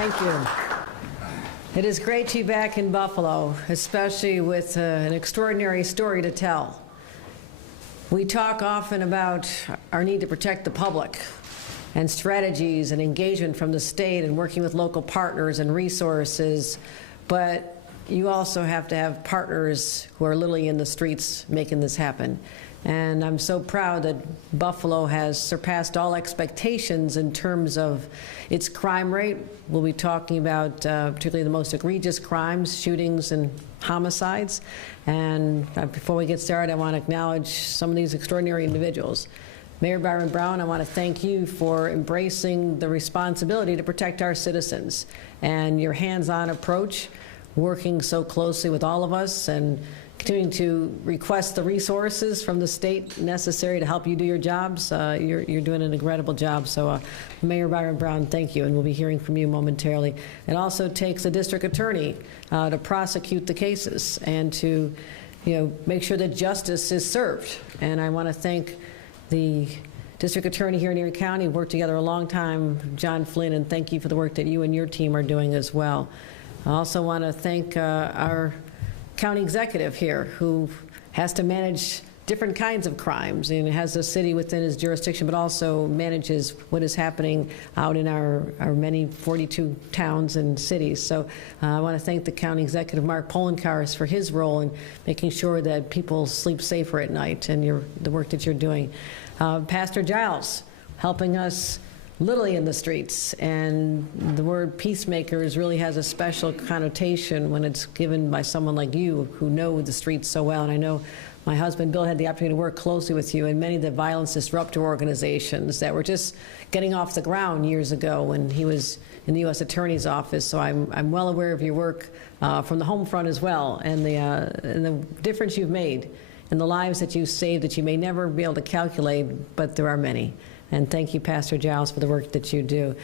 Thank you. It is great to be back in Buffalo, especially with an extraordinary story to tell. We talk often about our need to protect the public and strategies and engagement from the state and working with local partners and resources, but you also have to have partners who are literally in the streets making this happen. And I'm so proud that Buffalo has surpassed all expectations in terms of its crime rate. We'll be talking about particularly the most egregious crimes, shootings and homicides. And before we get started, I want to acknowledge some of these extraordinary individuals. Mayor Byron Brown, I want to thank you for embracing the responsibility to protect our citizens and your hands-on approach, working so closely with all of us and continuing to request the resources from the state necessary to help you do your jobs. You're doing an incredible job. So Mayor Byron Brown, thank you, and we'll be hearing from you momentarily. It also takes a district attorney to prosecute the cases and to make sure that justice is served. And I want to thank the district attorney here in Erie County. We've worked together a long time, John Flynn, and thank you for the work that you and your team are doing as well. I also want to thank our county executive here, who has to manage different kinds of crimes and has the city within his jurisdiction, but also manages what is happening out in our many 42 towns and cities. So I want to thank the county executive, Mark Polenkaris, for his role in making sure that people sleep safer at night and the work that you're doing. Pastor Giles, helping us literally in the streets, and the word peacemakers really has a special connotation when it's given by someone like you who know the streets so well. And I know my husband Bill had the opportunity to work closely with you in many of the violence disruptor organizations that were just getting off the ground years ago when he was in the U.S. Attorney's Office. So I'm well aware of your work from the home front as well, and the difference you've made in the lives that you've saved that you may never be able to calculate, but there are many. And thank you, Pastor Giles, for the work that you do.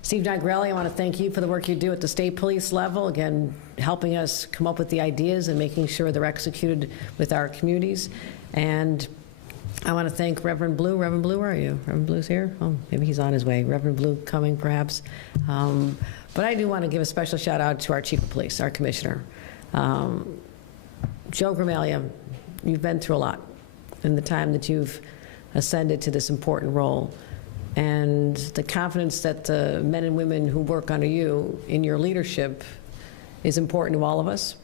Steve Nigrelli, I want to thank you for the work you do at the state police level, again, helping us come up with the ideas and making sure they're executed with our communities. And I want to thank Reverend Blue. Reverend Blue, where are you? Reverend Blue's here? Oh, maybe he's on his way. Reverend Blue coming, perhaps. But I do want to give a special shout out to our Chief of Police, our Commissioner. Joe Gramalia, you've been through a lot in the time that you've ascended to this important role, and the confidence that the men and women who work under you in your leadership is important to all of us.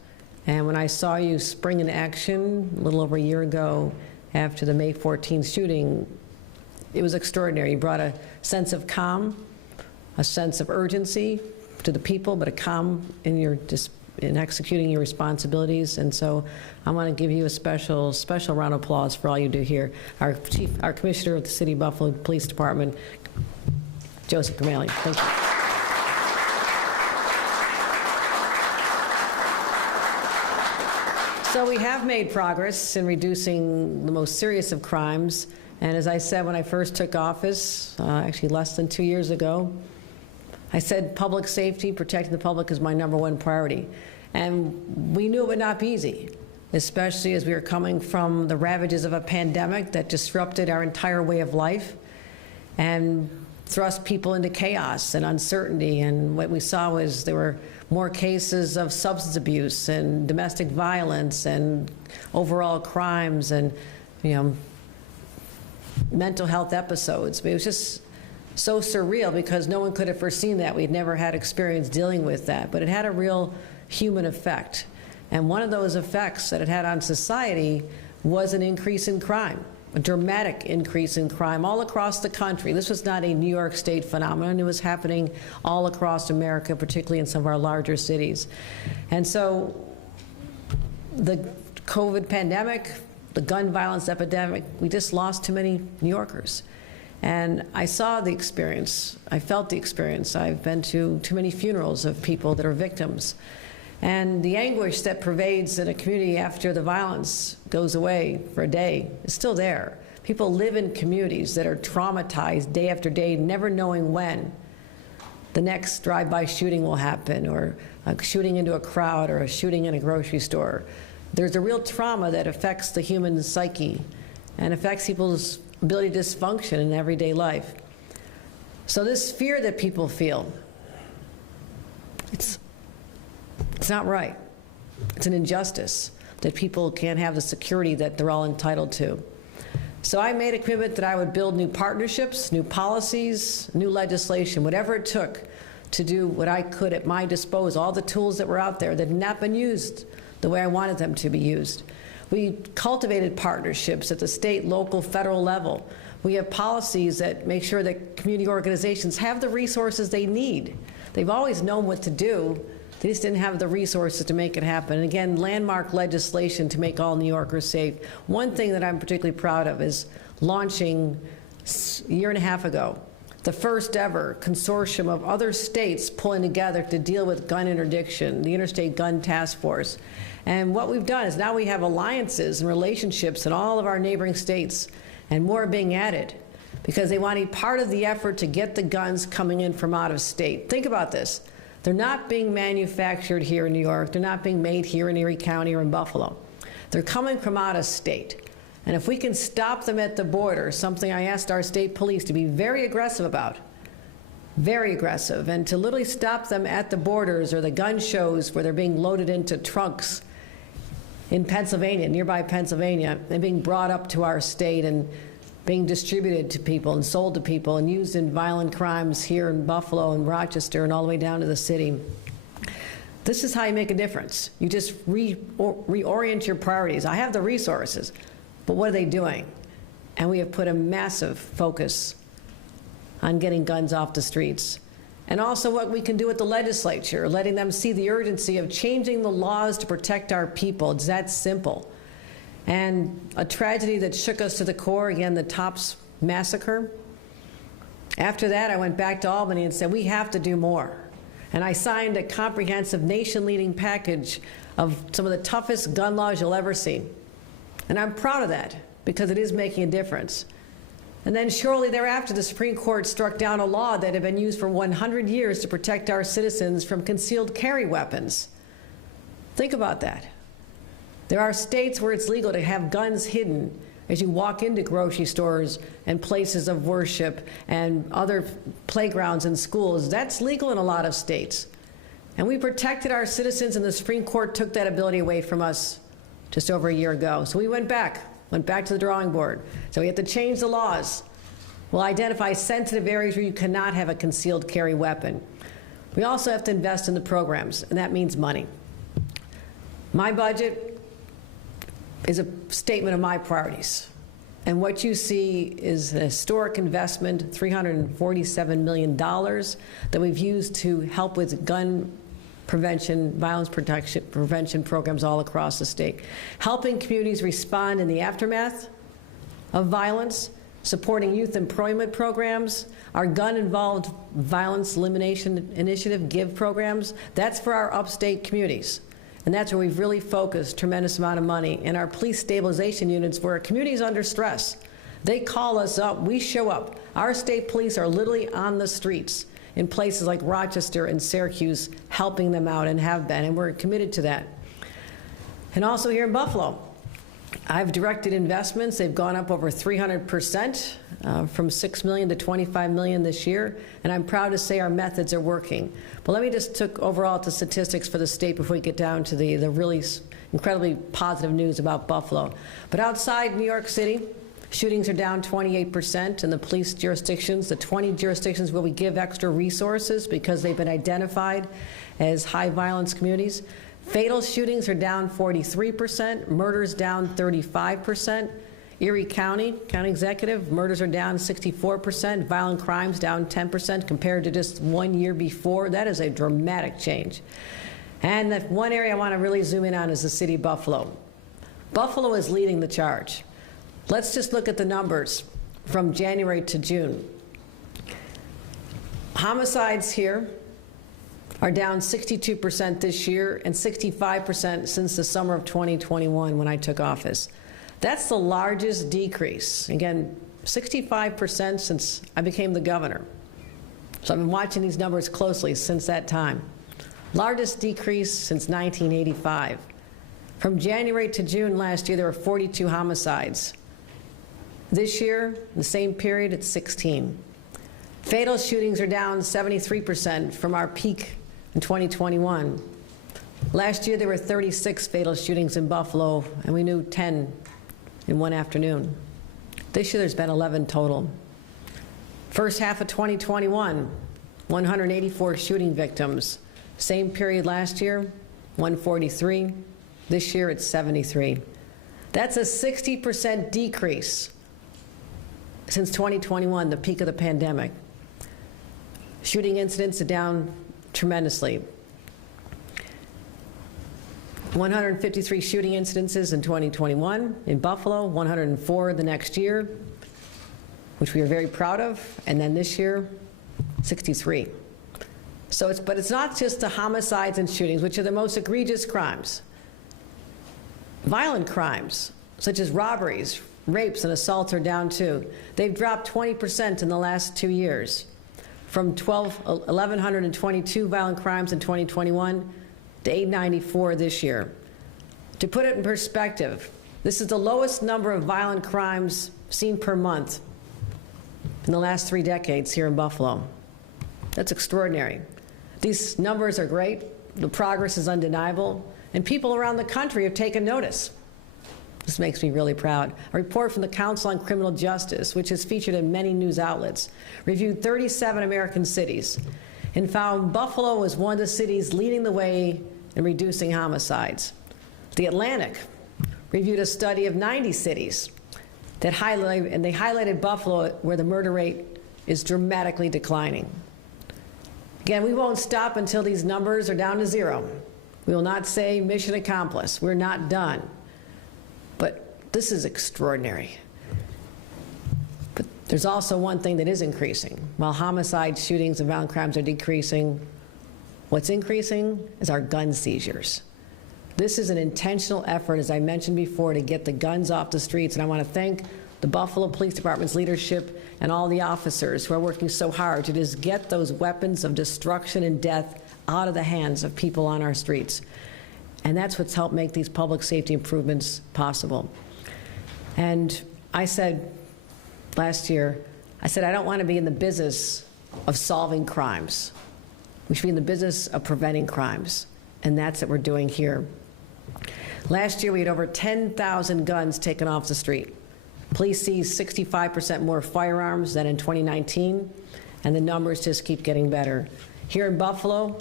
And when I saw you spring into action a little over a year ago after the May 14th shooting, it was extraordinary. You brought a sense of calm, a sense of urgency to the people, but a calm in executing your responsibilities. And so I want to give you a special round of applause for all you do here. Our Commissioner of the City of Buffalo Police Department, Joseph Gramalia. Thank you. So we have made progress in reducing the most serious of crimes. And as I said when I first took office, actually less than 2 years ago, I said public safety, protecting the public, is my #1 priority. And we knew it would not be easy, especially as we were coming from the ravages of a pandemic that disrupted our entire way of life and thrust people into chaos and uncertainty. And what we saw was there were more cases of substance abuse and domestic violence and overall crimes and mental health episodes. It was just so surreal because no one could have foreseen that. We'd never had experience dealing with that, but it had a real human effect. And one of those effects that it had on society was an increase in crime, a dramatic increase in crime all across the country. This was not a New York State phenomenon. It was happening all across America, particularly in some of our larger cities. And so the COVID pandemic, the gun violence epidemic, we just lost too many New Yorkers. And I saw the experience. I felt the experience. I've been to too many funerals of people that are victims. And the anguish that pervades in a community after the violence goes away for a day is still there. People live in communities that are traumatized day after day, never knowing when the next drive-by shooting will happen, or a shooting into a crowd, or a shooting in a grocery store. There's a real trauma that affects the human psyche and affects people's ability to dysfunction in everyday life. So this fear that people feel, it's not right. It's an injustice that people can't have the security that they're all entitled to. So I made a commitment that I would build new partnerships, new policies, new legislation, whatever it took to do what I could at my disposal, all the tools that were out there that had not been used the way I wanted them to be used. We cultivated partnerships at the state, local, federal level. We have policies that make sure that community organizations have the resources they need. They've always known what to do. They just didn't have the resources to make it happen. And again, landmark legislation to make all New Yorkers safe. One thing that I'm particularly proud of is launching a year and a half ago the first ever consortium of other states pulling together to deal with gun interdiction, the Interstate Gun Task Force. And what we've done is now we have alliances and relationships in all of our neighboring states, and more are being added because they want to be part of the effort to get the guns coming in from out of state. Think about this. They're not being manufactured here in New York. They're not being made here in Erie County or in Buffalo. They're coming from out of state. And if we can stop them at the border, something I asked our state police to be very aggressive about, very aggressive, and to literally stop them at the borders or the gun shows where they're being loaded into trunks in Pennsylvania, nearby Pennsylvania, and being brought up to our state and being distributed to people and sold to people and used in violent crimes here in Buffalo and Rochester and all the way down to the city. This is how you make a difference. You just reorient your priorities. I have the resources, but what are they doing? And we have put a massive focus on getting guns off the streets. And also what we can do with the legislature, letting them see the urgency of changing the laws to protect our people. It's that simple. And a tragedy that shook us to the core, again, the Tops massacre. After that, I went back to Albany and said, we have to do more. And I signed a comprehensive nation-leading package of some of the toughest gun laws you'll ever see. And I'm proud of that because it is making a difference. And then shortly thereafter, the Supreme Court struck down a law that had been used for 100 years to protect our citizens from concealed carry weapons. Think about that. There are states where it's legal to have guns hidden as you walk into grocery stores and places of worship and other playgrounds and schools. That's legal in a lot of states. And we protected our citizens, and the Supreme Court took that ability away from us just over a year ago. So we went back to the drawing board. So we have to change the laws. We'll identify sensitive areas where you cannot have a concealed carry weapon. We also have to invest in the programs, and that means money. My budget is a statement of my priorities. And what you see is a historic investment, $347 million, that we've used to help with gun prevention, violence prevention programs all across the state, helping communities respond in the aftermath of violence, supporting youth employment programs, our gun-involved violence elimination initiative, GIVE programs. That's for our upstate communities. And that's where we've really focused a tremendous amount of money. In our police stabilization units, where a community is under stress, they call us up, we show up. Our state police are literally on the streets in places like Rochester and Syracuse, helping them out and have been, and we're committed to that. And also here in Buffalo, I've directed investments. They've gone up over 300%, from $6 million to $25 million this year, and I'm proud to say our methods are working. But let me just look overall at the statistics for the state before we get down to the really incredibly positive news about Buffalo. But outside New York City, shootings are down 28% in the police jurisdictions, the 20 jurisdictions where we give extra resources because they've been identified as high violence communities. Fatal shootings are down 43%, murders down 35%. Erie County Executive, murders are down 64%, violent crimes down 10% compared to just 1 year before. That is a dramatic change. And the one area I want to really zoom in on is the city of Buffalo. Buffalo is leading the charge. Let's just look at the numbers from January to June. Homicides here are down 62% this year and 65% since the summer of 2021 when I took office. That's the largest decrease. Again, 65% since I became the governor. So I've been watching these numbers closely since that time. Largest decrease since 1985. From January to June last year, there were 42 homicides. This year, the same period, it's 16. Fatal shootings are down 73% from our peak in 2021. Last year, there were 36 fatal shootings in Buffalo, and we knew 10 in one afternoon. This year, there's been 11 total. First half of 2021, 184 shooting victims. Same period last year, 143. This year, it's 73. That's a 60% decrease since 2021, the peak of the pandemic. Shooting incidents are down tremendously. 153 shooting incidences in 2021 in Buffalo, 104 the next year, which we are very proud of, and then this year, 63. But it's not just the homicides and shootings, which are the most egregious crimes. Violent crimes, such as robberies, rapes, and assaults are down too. They've dropped 20% in the last 2 years, from 1,122 violent crimes in 2021 to 894 this year. To put it in perspective, this is the lowest number of violent crimes seen per month in the last 3 decades here in Buffalo. That's extraordinary. These numbers are great, the progress is undeniable, and people around the country have taken notice. This makes me really proud. A report from the Council on Criminal Justice, which is featured in many news outlets, reviewed 37 American cities and found Buffalo was one of the cities leading the way in reducing homicides. The Atlantic reviewed a study of 90 cities that highlighted Buffalo where the murder rate is dramatically declining. Again, we won't stop until these numbers are down to 0. We will not say mission accomplished. We're not done. But this is extraordinary. But there's also one thing that is increasing. While homicide, shootings, and violent crimes are decreasing, what's increasing is our gun seizures. This is an intentional effort, as I mentioned before, to get the guns off the streets, and I want to thank the Buffalo Police Department's leadership and all the officers who are working so hard to just get those weapons of destruction and death out of the hands of people on our streets. And that's what's helped make these public safety improvements possible. And I said last year, I don't want to be in the business of solving crimes. We should be in the business of preventing crimes. And that's what we're doing here. Last year, we had over 10,000 guns taken off the street. Police seized 65% more firearms than in 2019, and the numbers just keep getting better. Here in Buffalo,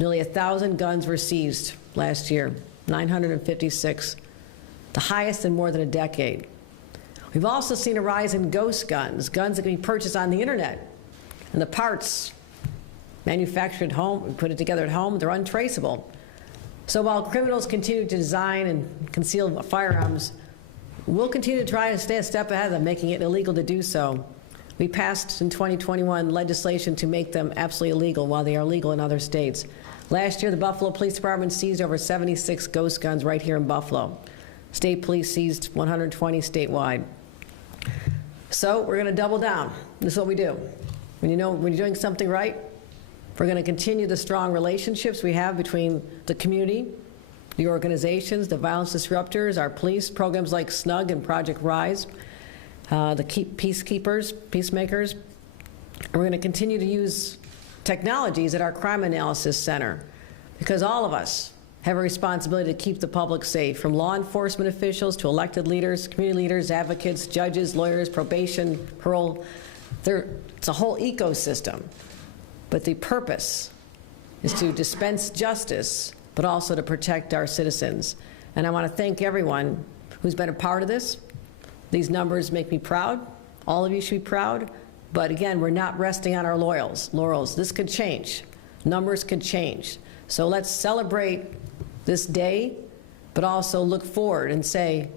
nearly 1,000 guns were seized last year, 956, the highest in more than a decade. We've also seen a rise in ghost guns, guns that can be purchased on the internet, and the parts manufactured at home, put it together at home, they're untraceable. So while criminals continue to design and conceal firearms, we'll continue to try to stay a step ahead of them, making it illegal to do so. We passed in 2021 legislation to make them absolutely illegal while they are legal in other states. Last year, the Buffalo Police Department seized over 76 ghost guns right here in Buffalo. State police seized 120 statewide. So we're going to double down. This is what we do. When you're doing something right, we're going to continue the strong relationships we have between the community, the organizations, the violence disruptors, our police, programs like SNUG and Project RISE, the peacemakers. And we're going to continue to use technologies at our Crime Analysis Center, because all of us have a responsibility to keep the public safe, from law enforcement officials to elected leaders, community leaders, advocates, judges, lawyers, probation, parole. It's a whole ecosystem. But the purpose is to dispense justice, but also to protect our citizens. And I want to thank everyone who's been a part of this. These numbers make me proud. All of you should be proud. But again, we're not resting on our laurels. This could change. Numbers could change. So let's celebrate this day, but also look forward and say,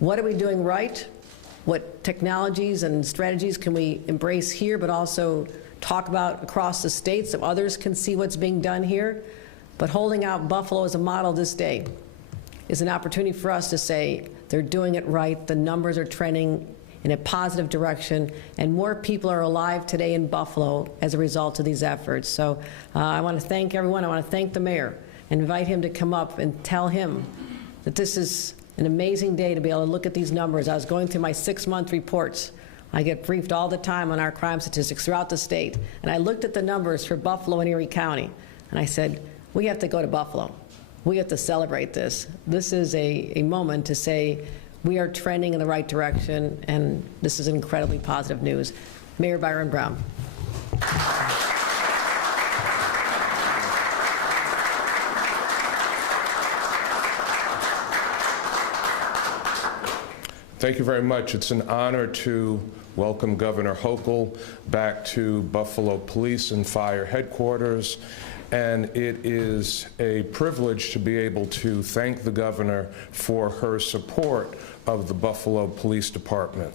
what are we doing right? What technologies and strategies can we embrace here, but also talk about across the state so others can see what's being done here? But holding out Buffalo as a model this day is an opportunity for us to say they're doing it right, the numbers are trending in a positive direction, and more people are alive today in Buffalo as a result of these efforts. So I want to thank everyone. I want to thank the mayor and invite him to come up and tell him that this is an amazing day to be able to look at these numbers. I was going through my 6-month reports I get briefed all the time on our crime statistics throughout the state, and I looked at the numbers for Buffalo and Erie County, and I said, we have to go to Buffalo. We have to celebrate this. This is a moment to say we are trending in the right direction, and this is incredibly positive news. Mayor Byron Brown. Thank you very much. It's an honor to welcome Governor Hochul back to Buffalo Police and Fire Headquarters. And it is a privilege to be able to thank the governor for her support of the Buffalo Police Department.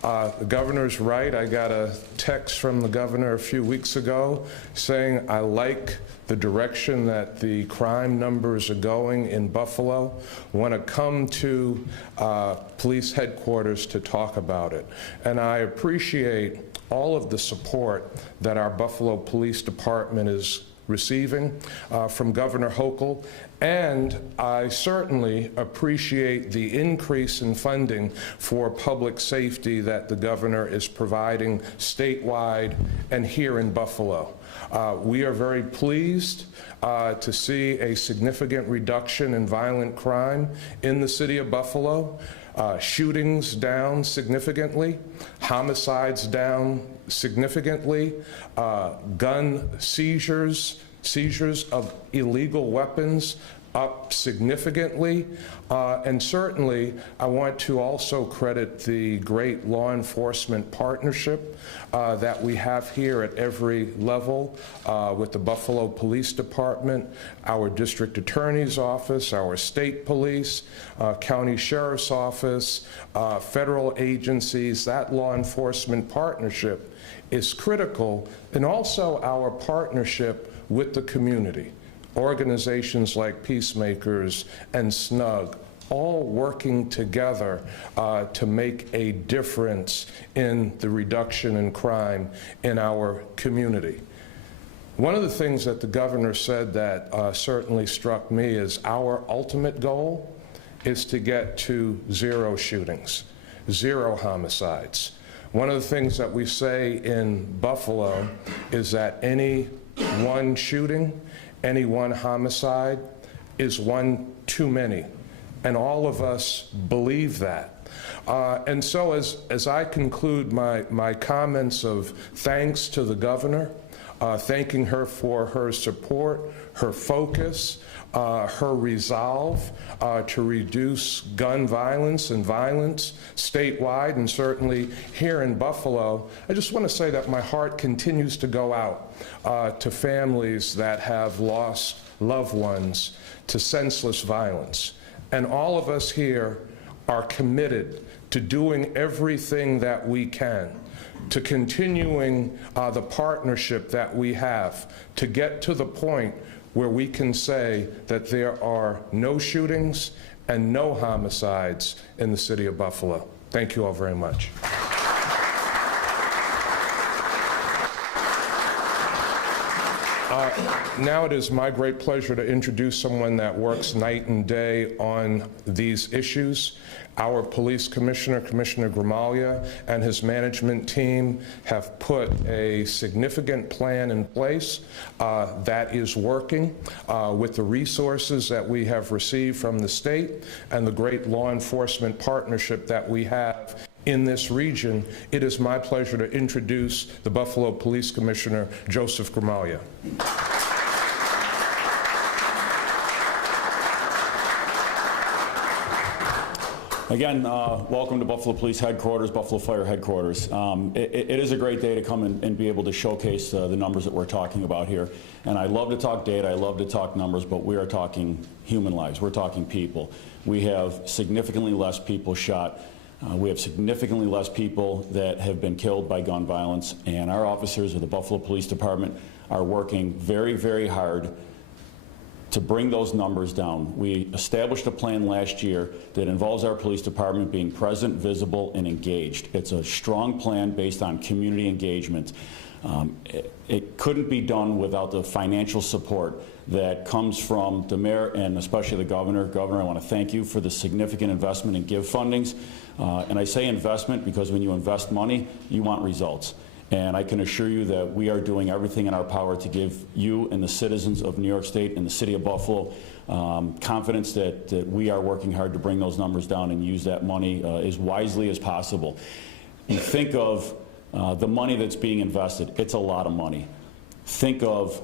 The governor's right. I got a text from the governor a few weeks ago saying, I like the direction that the crime numbers are going in Buffalo. Want to come to police headquarters to talk about it. And I appreciate all of the support that our Buffalo Police Department is receiving from Governor Hochul, and I certainly appreciate the increase in funding for public safety that the governor is providing statewide and here in Buffalo. We are very pleased to see a significant reduction in violent crime in the city of Buffalo. Shootings down significantly, homicides down significantly, gun seizures of illegal weapons up significantly, and certainly I want to also credit the great law enforcement partnership that we have here at every level with the Buffalo Police Department, our district attorney's office, our state police, county sheriff's office, federal agencies. That law enforcement partnership is critical, and also our partnership with the community. Organizations like Peacemakers and SNUG, all working together to make a difference in the reduction in crime in our community. One of the things that the governor said that certainly struck me is our ultimate goal is to get to 0 shootings, 0 homicides. One of the things that we say in Buffalo is that any one shooting, any one homicide is one too many, and all of us believe that. And so as I conclude my comments of thanks to the governor, thanking her for her support, her focus, her resolve to reduce gun violence and violence statewide and certainly here in Buffalo, I just want to say that my heart continues to go out to families that have lost loved ones to senseless violence. And all of us here are committed to doing everything that we can, to continuing the partnership that we have to get to the point where we can say that there are no shootings and no homicides in the city of Buffalo. Thank you all very much. Now it is my great pleasure to introduce someone that works night and day on these issues. Our police commissioner, Commissioner Gramaglia, and his management team have put a significant plan in place that is working with the resources that we have received from the state and the great law enforcement partnership that we have in this region. It is my pleasure to introduce the Buffalo Police Commissioner, Joseph Gramaglia. Again, welcome to Buffalo Police Headquarters, Buffalo Fire Headquarters. It is a great day to come and be able to showcase the numbers that we're talking about here. And I love to talk data, I love to talk numbers, but we are talking human lives. We're talking people. We have significantly less people shot. We have significantly less people that have been killed by gun violence, and our officers of the Buffalo Police Department are working very, very hard to bring those numbers down. We established a plan last year that involves our police department being present, visible, and engaged. It's a strong plan based on community engagement. It couldn't be done without the financial support that comes from the mayor and especially the governor. Governor, I want to thank you for the significant investment in GIVE fundings. And I say investment because when you invest money, you want results. And I can assure you that we are doing everything in our power to give you and the citizens of New York State and the city of Buffalo confidence that we are working hard to bring those numbers down and use that money as wisely as possible. You think of the money that's being invested, it's a lot of money. Think of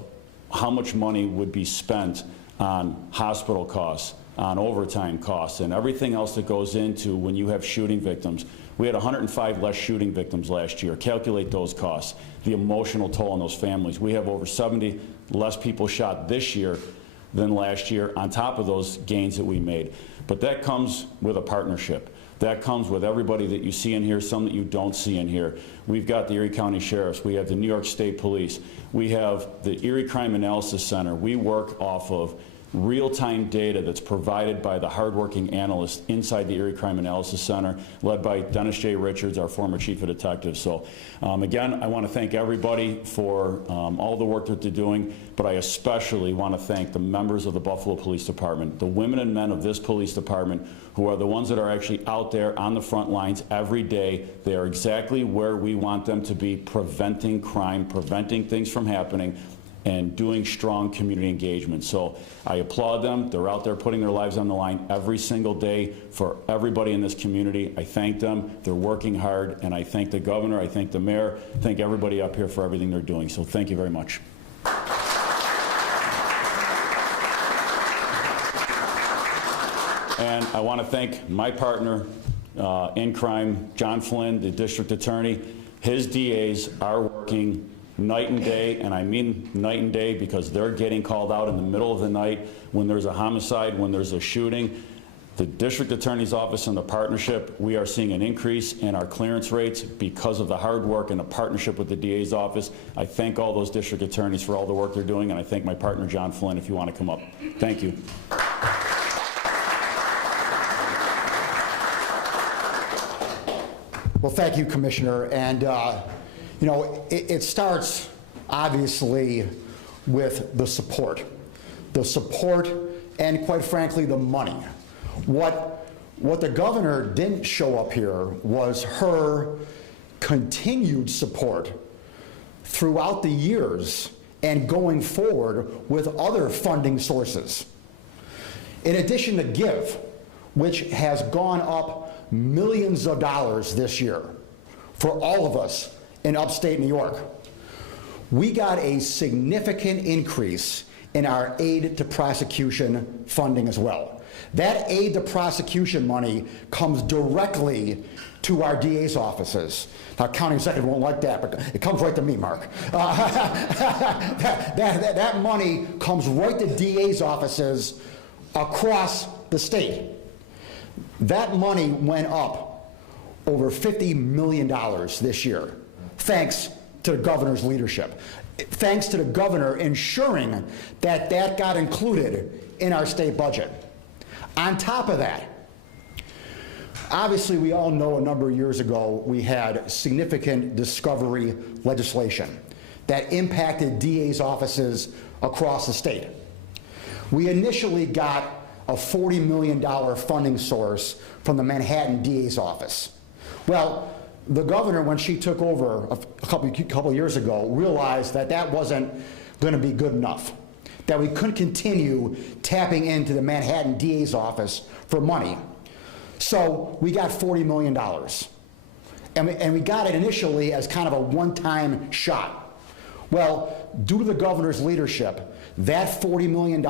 how much money would be spent on hospital costs, on overtime costs, and everything else that goes into when you have shooting victims. We had 105 less shooting victims last year. Calculate those costs, the emotional toll on those families. We have over 70 less people shot this year than last year on top of those gains that we made. But that comes with a partnership. That comes with everybody that you see in here, some that you don't see in here. We've got the Erie County Sheriffs. We have the New York State Police. We have the Erie Crime Analysis Center. We work off of real-time data that's provided by the hardworking analysts inside the Erie Crime Analysis Center, led by Dennis J. Richards, our former chief of detectives. So again, I want to thank everybody for all the work that they're doing, but I especially want to thank the members of the Buffalo Police Department, the women and men of this police department, who are the ones that are actually out there on the front lines every day. They are exactly where we want them to be, preventing crime, preventing things from happening, and doing strong community engagement. So I applaud them. They're out there putting their lives on the line every single day for everybody in this community. I thank them. They're working hard, and I thank the governor, I thank the mayor, thank everybody up here for everything they're doing. So thank you very much. And I want to thank my partner in crime, John Flynn, the district attorney. His DAs are working night and day, and I mean night and day because they're getting called out in the middle of the night when there's a homicide, when there's a shooting. The district attorney's office and the partnership, we are seeing an increase in our clearance rates because of the hard work and the partnership with the DA's office. I thank all those district attorneys for all the work they're doing, and I thank my partner, John Flynn, if you want to come up. Thank you. Well, thank you, Commissioner. And you know, it starts obviously with the support and quite frankly the money. What the governor didn't show up here was her continued support throughout the years and going forward with other funding sources. In addition to GIVE, which has gone up millions of dollars this year for all of us in upstate New York, we got a significant increase in our aid to prosecution funding as well. That aid to prosecution money comes directly to our DA's offices. Now, county executive won't like that, but it comes right to me, Mark. That money comes right to DA's offices across the state. That money went up over $50 million this year, thanks to the governor's leadership, thanks to the governor ensuring that that got included in our state budget. On top of that, obviously we all know a number of years ago we had significant discovery legislation that impacted DA's offices across the state. We initially got a $40 million funding source from the Manhattan DA's office. Well, the governor, when she took over a couple years ago, realized that that wasn't going to be good enough, that we couldn't continue tapping into the Manhattan DA's office for money. So we got $40 million. And we got it initially as kind of a one-time shot. Well, due to the governor's leadership, that $40 million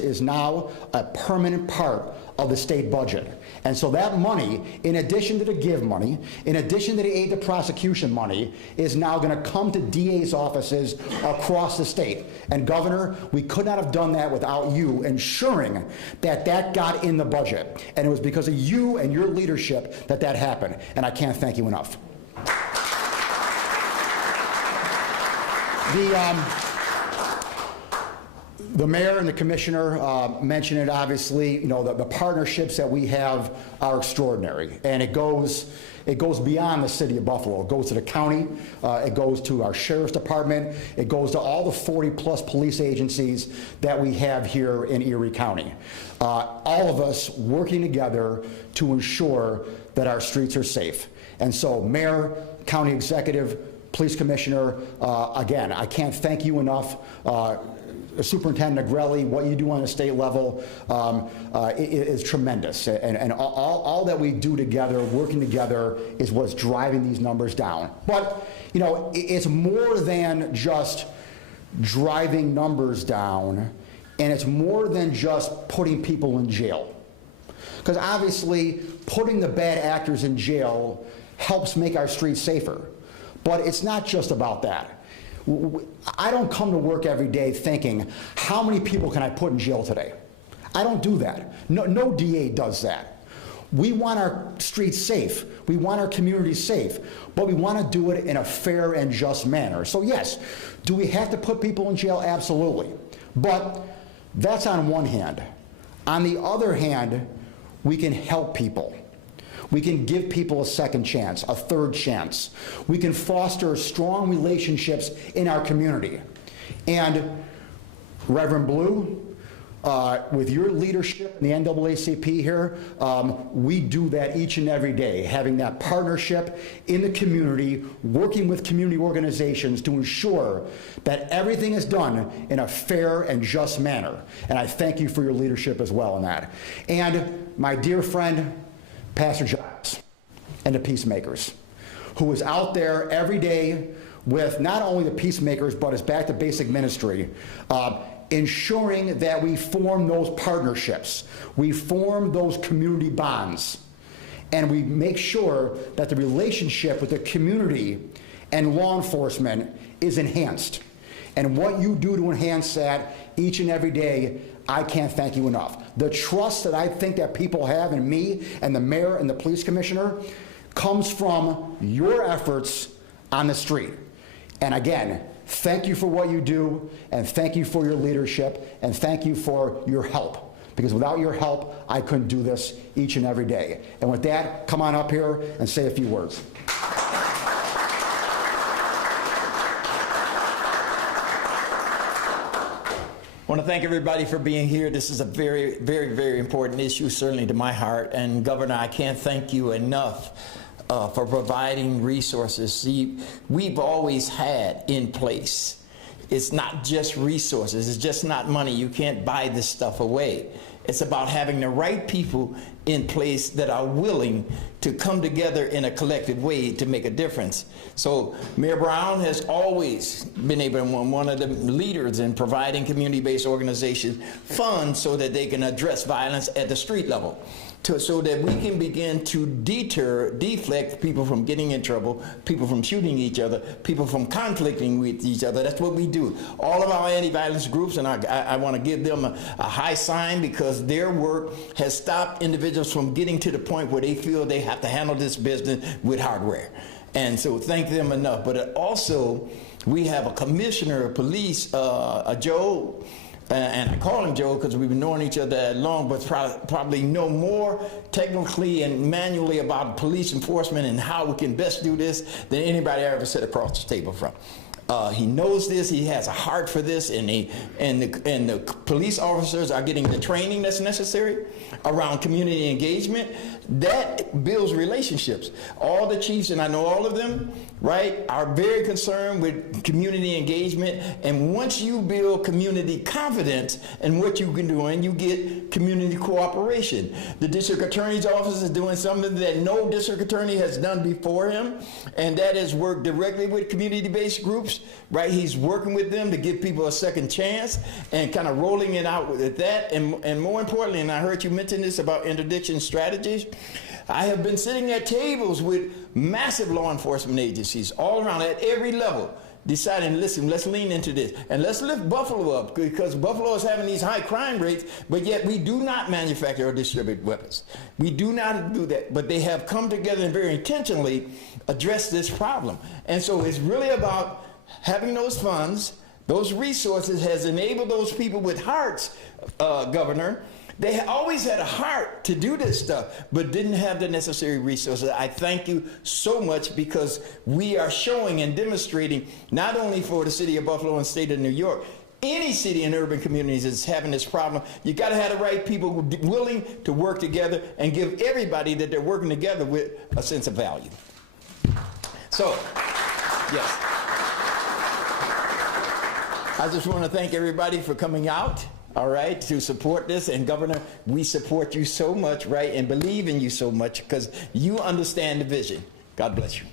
is now a permanent part of the state budget. And so that money, in addition to the GIVE money, in addition to the aid to prosecution money, is now going to come to DA's offices across the state. And Governor, we could not have done that without you ensuring that that got in the budget. And it was because of you and your leadership that that happened. And I can't thank you enough. The mayor and the commissioner mentioned it, obviously. You know, the partnerships that we have are extraordinary, and it goes beyond the city of Buffalo. It goes to the county, it goes to our sheriff's department, it goes to all the 40-plus police agencies that we have here in Erie County. All of us working together to ensure that our streets are safe. And so, Mayor, County Executive, Police Commissioner, again, I can't thank you enough. Superintendent Negrelli, what you do on a state level is tremendous. And all that we do together, working together, is what's driving these numbers down. But, you know, it's more than just driving numbers down, and it's more than just putting people in jail. Because obviously, putting the bad actors in jail helps make our streets safer. But it's not just about that. I don't come to work every day thinking, how many people can I put in jail today? I don't do that. No DA does that. We want our streets safe. We want our communities safe. But we want to do it in a fair and just manner. So yes, do we have to put people in jail? Absolutely. But that's on one hand. On the other hand, we can help people. We can give people a second chance, a third chance. We can foster strong relationships in our community. And Reverend Blue, with your leadership in the NAACP here, we do that each and every day, having that partnership in the community, working with community organizations to ensure that everything is done in a fair and just manner. And I thank you for your leadership as well in that. And my dear friend, Pastor Giles, and the Peacemakers, who is out there every day with not only the Peacemakers, but his Back to Basic ministry, ensuring that we form those partnerships, we form those community bonds, and we make sure that the relationship with the community and law enforcement is enhanced. And what you do to enhance that each and every day, I can't thank you enough. The trust that I think that people have in me and the mayor and the police commissioner comes from your efforts on the street. And again, thank you for what you do, and thank you for your leadership, and thank you for your help. Because without your help, I couldn't do this each and every day. And with that, come on up here and say a few words. I want to thank everybody for being here. This is a very, very, very important issue, certainly to my heart. And Governor, I can't thank you enough for providing resources. See, we've always had in place. It's not just resources. It's just not money. You can't buy this stuff away. It's about having the right people in place that are willing to come together in a collective way to make a difference. So Mayor Brown has always been able to be one of the leaders in providing community-based organizations funds so that they can address violence at the street level, so that we can begin to deflect people from getting in trouble, people from shooting each other, people from conflicting with each other. That's what we do. All of our anti-violence groups, and I want to give them a high sign, because their work has stopped individuals from getting to the point where they feel they have to handle this business with hardware. And so thank them enough. But also, we have a commissioner of police, Joe, and I call him Joe because we've been knowing each other that long, but probably know more technically and manually about police enforcement and how we can best do this than anybody I ever sat across the table from. He knows this, he has a heart for this, and the police officers are getting the training that's necessary around community engagement. That builds relationships. All the chiefs, and I know all of them, right, are very concerned with community engagement, and once you build community confidence in what you can do, and you get community cooperation. The district attorney's office is doing something that no district attorney has done before him, and that is work directly with community-based groups, right? He's working with them to give people a second chance and kind of rolling it out with that, and more importantly, and I heard you mention this about interdiction strategies, I have been sitting at tables with massive law enforcement agencies all around at every level, deciding, listen, let's lean into this, and let's lift Buffalo up, because Buffalo is having these high crime rates, but yet we do not manufacture or distribute weapons. We do not do that, but they have come together and very intentionally addressed this problem. And so it's really about having those funds, Those resources has enabled those people with hearts, Governor. They always had a heart to do this stuff, but didn't have the necessary resources. I thank you so much, because we are showing and demonstrating, not only for the city of Buffalo and state of New York, any city and urban communities that's having this problem, you got to have the right people willing to work together and give everybody that they're working together with a sense of value. So, yes. I just want to thank everybody for coming out, all right, to support this. And Governor, we support you so much, right, and believe in you so much, because you understand the vision. God bless you.